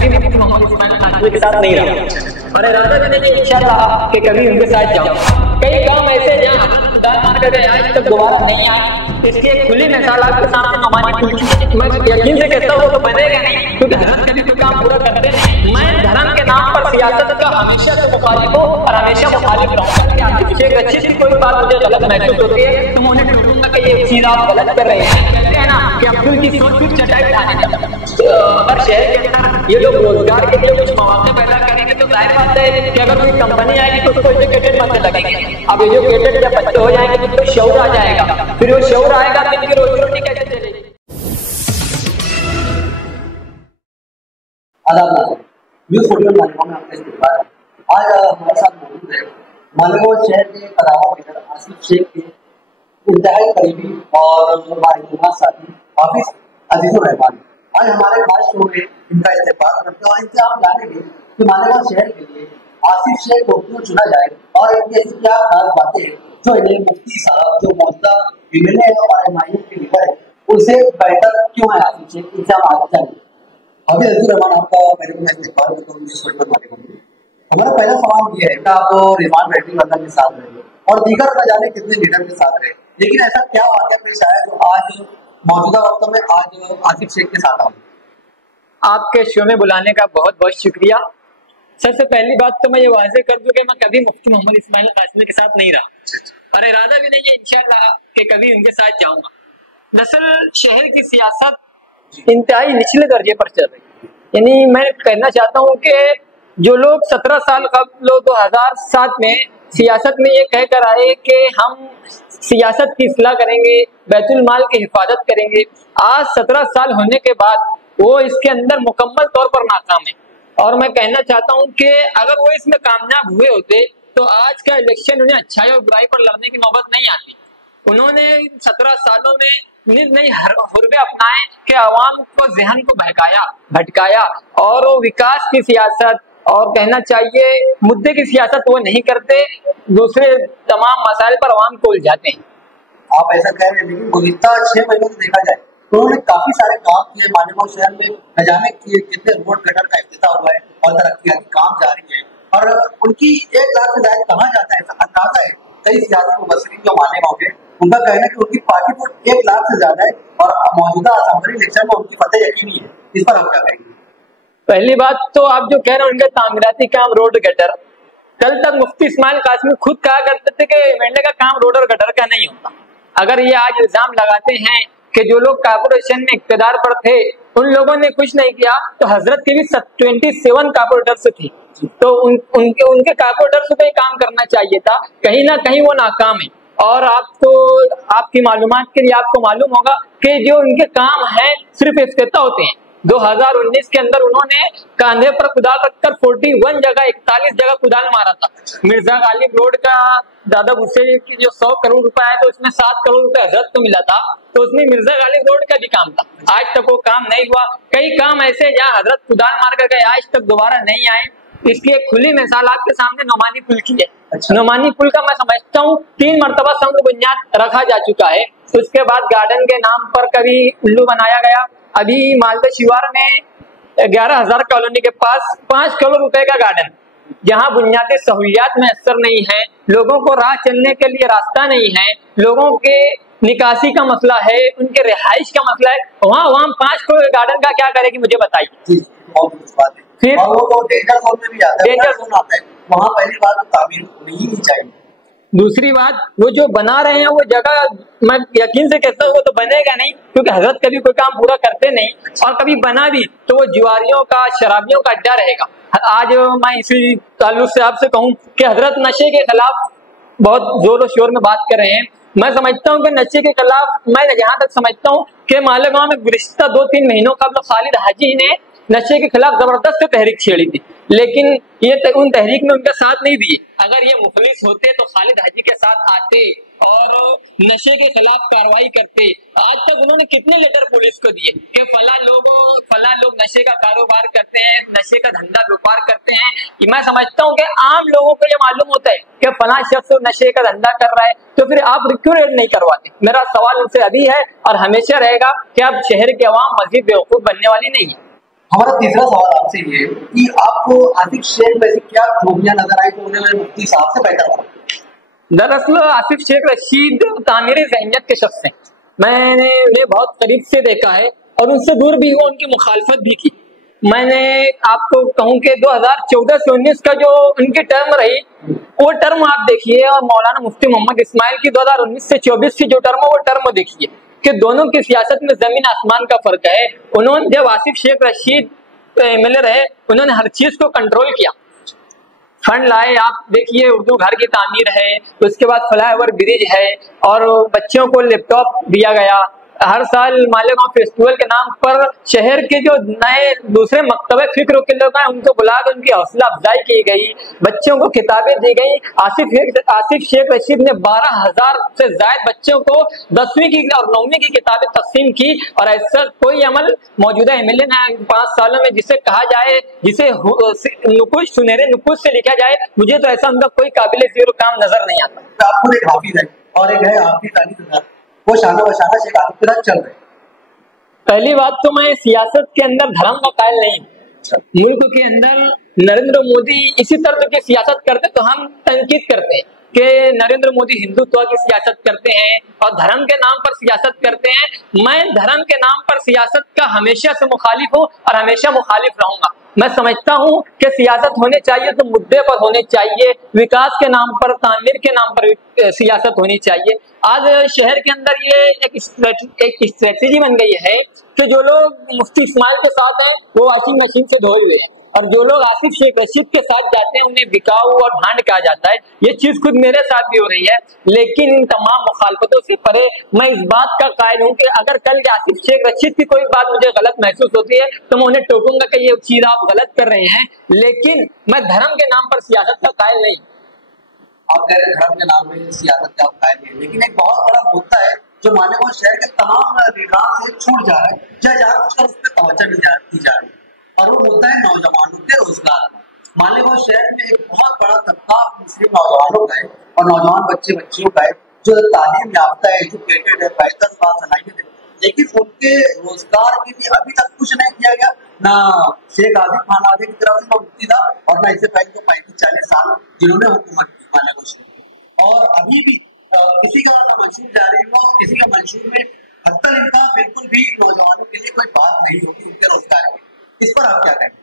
कभी भी मोहम्मद इस्माइल कासमी के साथ नहीं रहा और इरादा भी नहीं इंशाल्लाह कि कभी उनके साथ जाऊँ। कई गांव ऐसे जहाँ दान मार कर आज तक दोबारा नहीं आया। इसकी एक खुली मिसाल आपके सामने नुमानी पुल की मैं यकीन से कहता हूँ तो बनेगा नहीं, क्योंकि धर्म कभी कोई काम पूरा करते नहीं। मैं धर्म के नाम पर सियासत का हमेशा से मुखालिफ हूँ और हमेशा मुखालिफ रहूंगा। एक अच्छी सी कोई बात मुझे गलत महसूस होती है तो मैं उन्हें टोकूंगा कि ये चीज आप गलत कर रहे हैं। कहते हैं ना कि अब्दुल की सोच फिर चटाई बिठाने का। अगर शहर के अंदर ये लोग रोजगार के लिए कुछ मौके पैदा करेंगे तो जाहिर बात है कि अगर कोई कंपनी आएगी तो उसको एजुकेटेड बंदे लगेंगे। अब एजुकेटेड जब बच्चे हो जाएंगे तो शऊर आ जाएगा, फिर वो शऊर आएगा तो इनकी रोजी रोटी कैसे चलेगी। न्यूज़ 41 मालेगांव में आपका इस्तेमाल है। आज हमारे साथ मौजूद है मालेगांव शहर के कदावा बिल्डर आसिफ शेख के इंतहाई करीबी और हमारे साथी हाफिज अजीजुर रहमान। आज हमारे खास शो में इनका इस्तेमाल करते हैं और इनसे आप जानेंगे कि मालेगांव शहर के लिए आसिफ शेख को क्यों चुना जाए और इनकी ऐसी क्या खास बातें हैं जो इन्हें मुफ्ती साहब जो मौजूदा एमएलए है और एमआईएम के लीडर है उनसे बेहतर क्यों है आसिफ शेख, इनसे हम आगे जानेंगे। अभी अजीजुर रहमान आपका मेरे को इस्तेमाल करता हूँ न्यूज़ 41 मालेगांव में। हमारा पहला सवाल ये है कि आप रिजवान रेड्डी वाला के साथ रहे और दीगर न जाने कितने लीडर के साथ रहे, लेकिन ऐसा क्या वाकया पेश आया जो आज मौजूदा वक्त में आज आसिफ शेख के साथ आऊँ। आपके शो में बुलाने का बहुत बहुत शुक्रिया। सबसे पहली बात तो मैं ये वाज़ेह कर दूं कि मैं कभी मुफ्ती मोहम्मद इस्माइल कासमी के साथ नहीं रहा और इरादा भी नहीं है इंशाल्लाह कि कभी उनके साथ जाऊंगा। दरअसल शहर की सियासत इंतहाई निचले दर्जे पर चल रही, यानी मैं कहना चाहता हूँ कि जो लोग 17 साल कबल 2007 में सियासत में ये कह कर आए कि हम सियासत की इस्लाह करेंगे, बैतुल माल की हिफाजत करेंगे, आज 17 साल होने के बाद वो इसके अंदर मुकम्मल तौर पर नाकाम है। और मैं कहना चाहता हूं कि अगर वो इसमें कामयाब हुए होते तो आज का इलेक्शन उन्हें अच्छाई और बुराई पर लड़ने की नौबत नहीं आती। उन्होंने 17 सालों में नित नई हुर्बे अपनाए कि अवाम को जहन को भटकाया और वो विकास की सियासत और कहना चाहिए मुद्दे की सियासत वो नहीं करते, दूसरे तमाम मसाइल पर अवाम को उलझाते हैं। आप ऐसा कह रहे हैं, लेकिन गुज़िश्ता 6 महीनों से देखा जाए तो उन्होंने काफी सारे काम किए। मालेगांव शहर में न जाने कितने रोड गटर का इफ्तिताह हुआ है और तरक्कियाती काम जारी है और उनकी 1 लाख से ज्यादा कहा जाता है, ऐसा अंदाजा है कई सियासी मुबस्सिरीन जो मालेगांव के, उनका कहना है कि उनकी पार्टी वोट 1 लाख से ज्यादा है और मौजूदा असेंबली इलेक्शन में उनकी फतेह यकीनी है। इस पर आप क्या कहेंगे? पहली बात तो आप जो कह रहे हैं उनके तामीराती काम रोड गटर, कल तक मुफ्ती इस्माइल कासमी खुद कहा करते थे कि एमएलए का काम रोड और गटर का नहीं होता। अगर ये आज इल्जाम लगाते हैं कि जो लोग कारपोरेशन में इक्तदार पर थे उन लोगों ने कुछ नहीं किया, तो हजरत के भी 27 कारपोरेटर्स थे, तो उनके कारपोरेटर्स को काम करना चाहिए था। कहीं ना कहीं वो नाकाम है और आपको आपकी मालूमात के लिए आपको मालूम होगा कि जो उनके काम है सिर्फ इफ्तिताह होते हैं। 2019 के अंदर उन्होंने कांधे पर कुदाल रखकर 41 जगह 41 जगह कुदाल मारा था। मिर्जा गालिब रोड का दादा भुस्से की जो 100 करोड़ रुपए आया तो उसमें 7 करोड़ रुपए हजरत को मिला था, तो उसमें मिर्जा गालिब रोड का भी काम था, आज तक वो काम नहीं हुआ। कई काम ऐसे जहाँ हजरत कुदाल मार कर गए आज तक दोबारा नहीं आए। इसकी एक खुली मिसाल आपके सामने नुमानी पुल की है। नुमानी पुल का मैं समझता हूँ 3 मरतबा संग बुनियाद रखा जा चुका है, उसके बाद गार्डन के नाम पर कभी उल्लू बनाया गया। अभी मालदा शिवार में 11,000 कॉलोनी के पास 5 करोड़ रुपए का गार्डन, जहां बुनियादी सहूलियात में असर नहीं है, लोगों को राह चलने के लिए रास्ता नहीं है, लोगों के निकासी का मसला है, उनके रिहाइश का मसला है, वहाँ 5 करोड़ गार्डन का क्या करेगी मुझे बताइए। फिर और वो तो डेंजर जोन में भी आता है, डेंजर जोन आता है, वहाँ पहली बात तो तामीर होनी ही नहीं चाहिए। दूसरी बात, वो जो बना रहे हैं वो जगह मैं यकीन से कहता हूँ वो तो बनेगा नहीं, क्योंकि हजरत कभी कोई काम पूरा करते नहीं, और कभी बना भी तो वो जुआरियों का शराबियों का अड्डा रहेगा। आज मैं इसी ताल्लुक से आपसे कहूँ कि हजरत नशे के खिलाफ बहुत जोर शोर में बात कर रहे हैं। मैं समझता हूँ कि नशे के खिलाफ, मैं यहाँ तक समझता हूँ कि मालेगांव में गुज़िश्ता 2-3 महीनों का खालिद हाजी ने नशे के खिलाफ जबरदस्त तहरीक छेड़ी थी, लेकिन ये उन तहरीक में उनका साथ नहीं दिए। अगर ये मुखलिस होते तो खालिद हाजी के साथ आते और नशे के खिलाफ कार्रवाई करते। आज तक उन्होंने कितने लेटर पुलिस को दिए कि फला लोग नशे का कारोबार करते हैं, नशे का धंधा व्यापार करते हैं। मैं समझता हूँ कि आम लोगों को ये मालूम होता है कि फला शख्स नशे का धंधा कर रहा है, तो फिर आप क्यों रेड नहीं करवाते? मेरा सवाल उनसे अभी है और हमेशा रहेगा कि अब शहर के अवाम मजीद बेवकूफ बनने वाली नहीं है। हमारा तीसरा सवाल आपसे ये है कि आपको आसिफ शेख में से क्या खूबियां नजर आई तो उन्हें मुफ्ती साहब से बेहतर बना? दरअसल आसिफ शेख रशीद तामीर ज़हनियत के शख्स हैं। मैंने उन्हें बहुत करीब से देखा है और उनसे दूर भी हुआ, उनकी मुखालफत भी की। मैंने आपको कहूं कि 2014 से 19 का जो उनकी टर्म रही, वो टर्म आप देखिए, और मौलाना मुफ्ती मोहम्मद इस्माइल की 2019 से 24 की जो टर्म है, वो टर्म देखिए कि दोनों की सियासत में जमीन आसमान का फर्क है। उन्होंने जब आसिफ शेख रशीद एमएलए रहे, उन्होंने हर चीज को कंट्रोल किया, फंड लाए। आप देखिए, उर्दू घर की तामीर है, उसके बाद फ्लाईओवर ब्रिज है, और बच्चों को लैपटॉप दिया गया। हर साल मालेगांव फेस्टिवल के नाम पर शहर के जो नए दूसरे मकतबे फिक्र के लोग हैं, उनको बुलाकर उनकी हौसला अफजाई की गई, बच्चों को किताबें दी गई। आसिफ शेख रशीद ने 12,000 से ज्यादा बच्चों को 10वीं की और 9वीं की किताबें तकसीम की, और ऐसा कोई अमल मौजूदा एमएलए ने 5 सालों में जिसे कहा जाए, जिसे नुकुश सुनहरे नुकुश से लिखा जाए, मुझे तो ऐसा उनका कोई काबिल ज़िक्र काम नजर नहीं आता। तो आपको एक हाफिज है और एक है आपकी तारीफ, वो शाना बशाना शेख आसिफ के साथ चल रहे। पहली बात तो मैं सियासत के अंदर धर्म का कायल नहीं हूँ। मुल्क के अंदर नरेंद्र मोदी इसी तरह की सियासत करते तो हम तनकीद करते हैं कि नरेंद्र मोदी हिंदुत्व की सियासत करते हैं और धर्म के नाम पर सियासत करते हैं। मैं धर्म के नाम पर सियासत का हमेशा से मुखालिफ हूँ और हमेशा मुखालिफ रहूंगा। मैं समझता हूँ कि सियासत होने चाहिए तो मुद्दे पर होने चाहिए, विकास के नाम पर, तामीर के नाम पर सियासत होनी चाहिए। आज शहर के अंदर ये एक स्ट्रेटेजी बन गई है कि जो लोग मुफ्ती इस्माइल के साथ हैं वो वॉशिंग मशीन से धोए हुए हैं, और जो लोग आसिफ शेख रशीद के साथ जाते हैं उन्हें बिकाऊ और भांड कहा जाता है। ये चीज खुद मेरे साथ भी हो रही है, लेकिन इन तमाम मुखालफतों से परे मैं इस बात का कायल हूँ कि अगर कल आसिफ शेख रशीद की कोई बात मुझे गलत महसूस होती है तो मैं उन्हें टोकूंगा कि ये चीज आप गलत कर रहे हैं, लेकिन मैं धर्म के नाम पर सियासत का कायल नहीं। आप कह रहे हैं धर्म के नाम में सियासत का कायल नहीं, लेकिन एक बहुत बड़ा मुद्दा है जो मालेगांव शहर के तमाम लीडरान से छूट जा रहा है, जानबूझकर उस पर तवज्जो दी जा रही है, और वो मुद्दा है नौजवानों के रोजगार का। मालेगांव शहर में एक बहुत बड़ा तबका मुस्लिम नौजवानों का है और नौजवान बच्चे बच्चियों का है जो तालीम याफ्ता है, एजुकेटेड है, बेहतर सलाहियत है, लेकिन उनके रोजगार के लिए अभी तक कुछ नहीं किया गया। ना शेख आसिफ खान आगे की तरफ से मुफ्ती था और ना इससे पहले तो 35-40 साल जिन्होंने हुकूमत की मालेगांव शहर, और अभी भी किसी का ना मंशूर जारी हुआ, किसी का मंशूर में हत्तल इनका बिल्कुल भी नौजवानों के लिए कोई बात नहीं होगी उनके रोजगार की। इस पर आप क्या कहेंगे?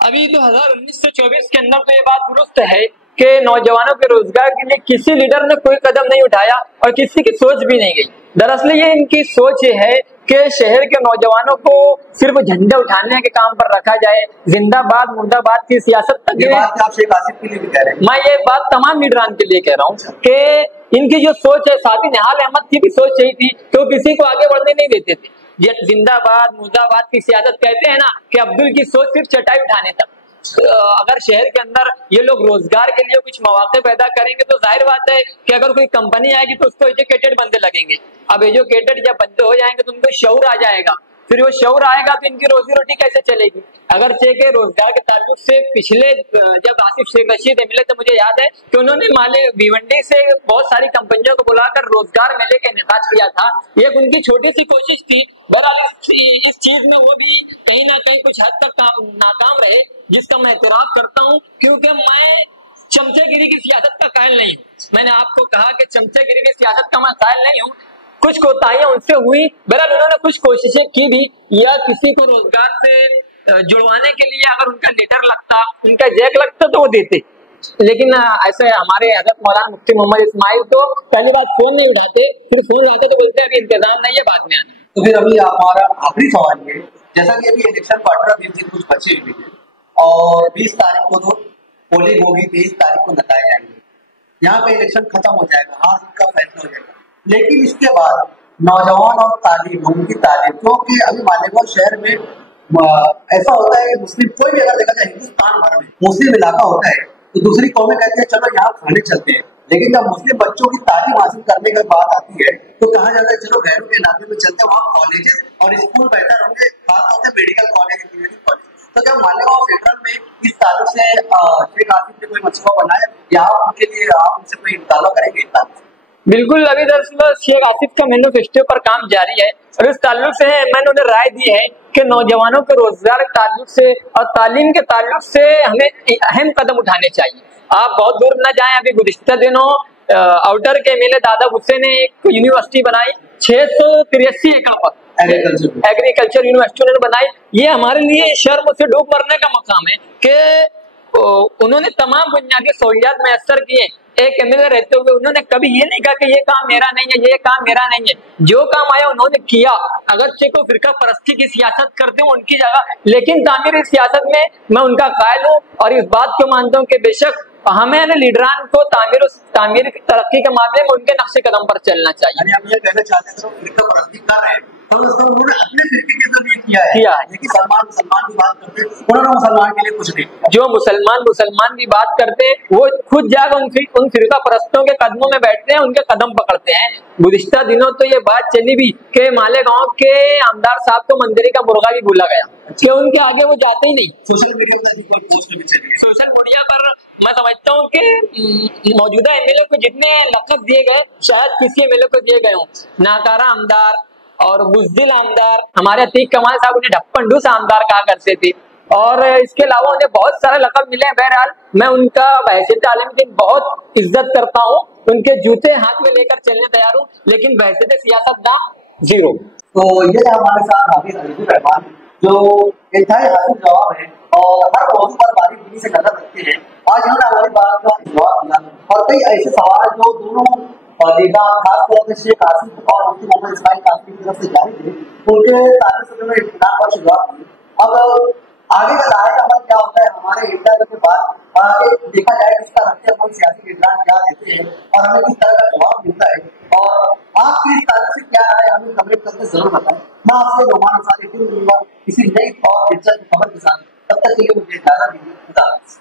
अभी 2019 से 24 के अंदर तो ये बात दुरुस्त है कि नौजवानों के रोजगार के लिए किसी लीडर ने कोई कदम नहीं उठाया और किसी की सोच भी नहीं गई। दरअसल ये इनकी सोच ये है कि शहर के नौजवानों को सिर्फ झंडे उठाने के काम पर रखा जाए, जिंदाबाद मुर्दाबाद की सियासत तक। ये बात आप शेख आसिफ के लिए भी कह रहे हैं? मैं ये बात तमाम लीडरान के लिए कह रहा हूँ कि इनकी जो सोच है, साथ ही निहाल अहमद की भी सोच यही थी तो किसी को आगे बढ़ने नहीं देते थे। ये जिंदाबाद मुर्दाबाद की सियासत कहते हैं ना कि अब्दुल की सोच सिर्फ चटाई उठाने तक। अगर शहर के अंदर ये लोग रोजगार के लिए कुछ मौके पैदा करेंगे तो जाहिर बात है कि अगर कोई कंपनी आएगी तो उसको एजुकेटेड बंदे लगेंगे। अब एजुकेटेड जब बंदे हो जाएंगे तो उनको शऊर आ जाएगा, फिर वो शऊर आएगा तो इनकी रोजी रोटी कैसे चलेगी। अगर के रोजगार के ताल्लुक से पिछले जब आसिफ शेख रशीद मिले तो मुझे याद है कि उन्होंने माले भिवंडी से बहुत सारी कंपनियों को बुलाकर रोजगार मेले का इनेकाद किया था। ये उनकी छोटी सी कोशिश थी। बहरहाल इस चीज में वो भी कहीं ना कहीं कुछ हद तक नाकाम रहे, जिसका मैं एतराफ करता हूँ, क्योंकि मैं चमचेगिरी की सियासत का कायल नहीं हूँ। मैंने आपको कहा कि चमचेगिरी की सियासत का मैं कायल नहीं हूँ। कुछ कोताहियां उनसे हुई, बहरहाल उन्होंने कुछ कोशिशें की भी, या किसी को रोजगार से जुड़वाने के लिए अगर उनका लेटर लगता, उनका जैक लगता तो वो देते, लेकिन ऐसे हमारे हजरत मौलाना मुफ्ती मोहम्मद इस्माइल तो पहली बात फोन नहीं उठाते, फिर फोन उठाते तो बोलते अभी इंतजाम नहीं है, बाद में आना। तो फिर अभी हमारा आखिरी सवाल ये, जैसा कि अभी इलेक्शन को 18-20 दिन कुछ बचे हुए हैं और 20 तारीख को तो पोलिंग होगी, 23 तारीख को नताए जाएंगे, यहाँ पे इलेक्शन खत्म हो जाएगा, हाँ उनका फैसला हो जाएगा। लेकिन इसके बाद नौजवान और तालीम, उनकी तालीम, क्योंकि अभी मालेगांव शहर में ऐसा होता है कि मुस्लिम, कोई भी अगर देखा जाए हिंदुस्तान भर में मुस्लिम इलाका होता है तो दूसरी कौमें कहती है चलो यहाँ खाने चलते हैं, लेकिन जब मुस्लिम बच्चों की तालीम हासिल करने की बात आती है तो कहा जाता है चलो गैरों के इलाके में चलते हैं, वहाँ कॉलेजेस और स्कूल बेहतर होंगे, खासतौर से मेडिकल कॉलेज, इंजीनियरिंग कॉलेज। तो जब मालेगांव सेंट्रल में इस ताल्लुक से शेख आसिफ ने कोई मंसूबा बनाया या आप उनके लिए आप उनसे कोई मुतालबा करेंगे इस ताल्लुक से? बिल्कुल, अभी दरअसल शेख आसिफ का मैनिफेस्टो पर काम जारी है और इस ताल्लुक से मैंने उन्हें राय दी है कि नौजवानों के रोजगार के ताल्लुक से और तालीम के ताल्लुक से हमें अहम कदम उठाने चाहिए। आप बहुत दूर न जाएं, अभी गुज़िश्ता दिनों आउटर के एमएलए दादा गुस्से ने एक यूनिवर्सिटी बनाई 683 एकड़ पर, एग्रीकल्चर यूनिवर्सिटी उन्होंने बनाई। ये हमारे लिए शर्म से डूब मरने का मकाम है कि उन्होंने तमाम बुनियादी सहूलियात मैसर किए। एक एमएलए रहते हुए उन्होंने कभी ये नहीं कहा कि ये काम मेरा नहीं है, ये काम मेरा नहीं है। जो काम आया उन्होंने किया। अगर को फिरका परस्ती की सियासत करते हो उनकी जगह, लेकिन तामीरी सियासत में मैं उनका कायल हूँ और इस बात को मानता हूँ कि बेशक हमें लीडरान को तामीर की तरक्की के मामले में उनके नक्शे कदम पर चलना चाहिए। हम ये कहना चाहते हैं तो फिरका परस्ती कर रहे हैं तो उन्होंने अपने फिरके के लिए किया है। लेकिन मुसलमान की बात करते उन्होंने मुसलमान के लिए कुछ नहीं। जो मुसलमान की बात करते हैं वो खुद जाकर उन फिरका परस्तों के कदमों में बैठते हैं, उनके कदम पकड़ते हैं। गुज़िश्ता दिनों तो ये बात चली भी कि मालेगांव के आमदार साहब को मंदिर का मुर्गा भी भूला गया कि उनके आगे वो जाते ही नहीं। सोशल मीडिया पर मैं समझता हूँ कि मौजूदा एमएलए को जितने लक़ब दिए गए शायद किसी एमएलए को दिए गए हों। नाकारा आमदार और बुज़दिल आमदार, हमारे अतीक कमाल साहब उन्हें ढप्पंडूस आमदार कहा करते थे और इसके अलावा उन्हें बहुत सारे लक़ब मिले हैं। बहरहाल मैं उनका बहैसियत आलिम दिन बहुत इज्जत करता हूँ, उनके जूते हाथ में लेकर चलने तैयार हूँ, लेकिन बहैसियत सियासतदान जीरो। तो ये हमारे साथ हाफिज अजीजुर रहमान जो इंतहाई हासिल जवाब है और हर मौजूद पर बारीकी से नजर रखते हैं। आज उन्होंने हमारी बात का जवाब दिया और कई ऐसे सवाल जो दोनों खासतौर से शेख आसिफ और मुफ्ती मोहम्मद इस्माइल कासमी की तरफ से जारी थे, उनके ताल्लुक में इत्मीनान और जवाब दिए। अब आगे का दायरा अमल क्या होता है हमारे इंटरव्यू के बाद देखा जाए इसका रद्द अमल सियासी लीडरान क्या देते हैं और हमें किस तरह का जवाब मिलता है और आपकी इस ताल्लुक से क्या राय हमें कमेंट करके जरूर बताएं। मैं आपसे रोमान अंसारी फिर मिलूंगा किसी नई और दिलचस्प खबर के साथ। तब तक के लिए मुझे इजाजत दीजिए। खुदा हाफिज़।